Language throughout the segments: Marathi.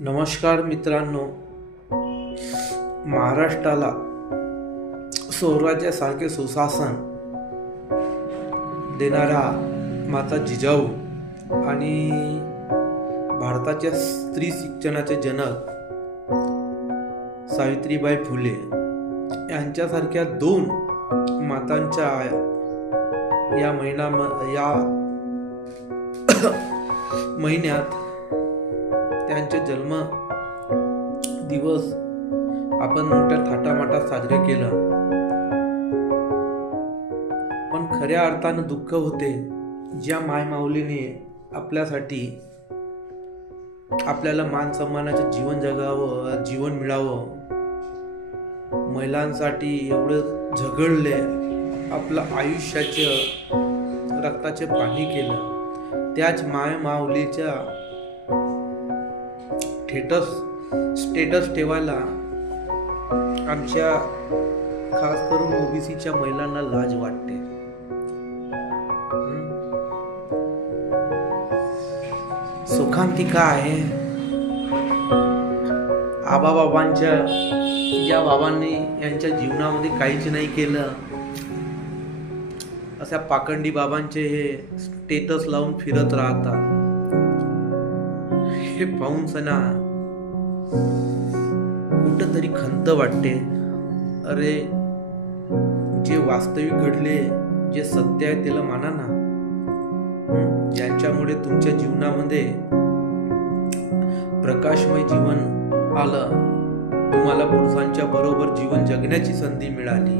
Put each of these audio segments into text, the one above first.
नमस्कार मित्रांनो, महाराष्ट्राला स्वराज्यासारखे सुशासन देणारा माता जिजाऊ आणि भारताच्या स्त्री शिक्षणाचे जनक सावित्रीबाई फुले यांच्यासारख्या दोन मातांच्या या महिन्यात त्यांचे जन्म दिवस आपण मोठ्या थाटामाटात साजरे केलं, पण खऱ्या अर्थानं दुःख होते ज्या मायमाऊलीने आपल्यासाठी आपल्याला मान सन्मानाचं जीवन जगावं, जीवन मिळावं, महिलांसाठी एवढं झगडले, आपलं आयुष्याचं रक्ताचे पाणी केलं, त्याच मायमाऊलीच्या स्टेटस ठेवायला आमच्या खास करून ओबीसीच्या महिलांना लाज वाटते. सुखांतिका आहे आबाबाबांच्या, या बाबांनी यांच्या जीवनामध्ये काहीच नाही केलं, अशा पाखंडी बाबांचे हे स्टेटस लावून फिरत राहतात. हे पाहून सना कुठंतरी खंत वाटते. अरे, जे वास्तविक घडले, जे सत्य आहे त्याला माना ना. ज्यांच्यामुळे तुमच्या जीवनामध्ये प्रकाशमय जीवन आलं, तुम्हाला पुरुषांच्या बरोबर जीवन जगण्याची संधी मिळाली,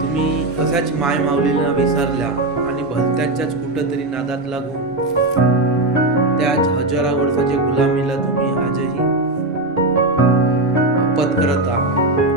तुम्ही अशाच माय माऊलीला विसरल्या आणि भलत्यांच्याच कुठंतरी नादात लागून त्याच हजारा वर्षाच्या गुलामीला तुम्ही आजही पत्करत आहात.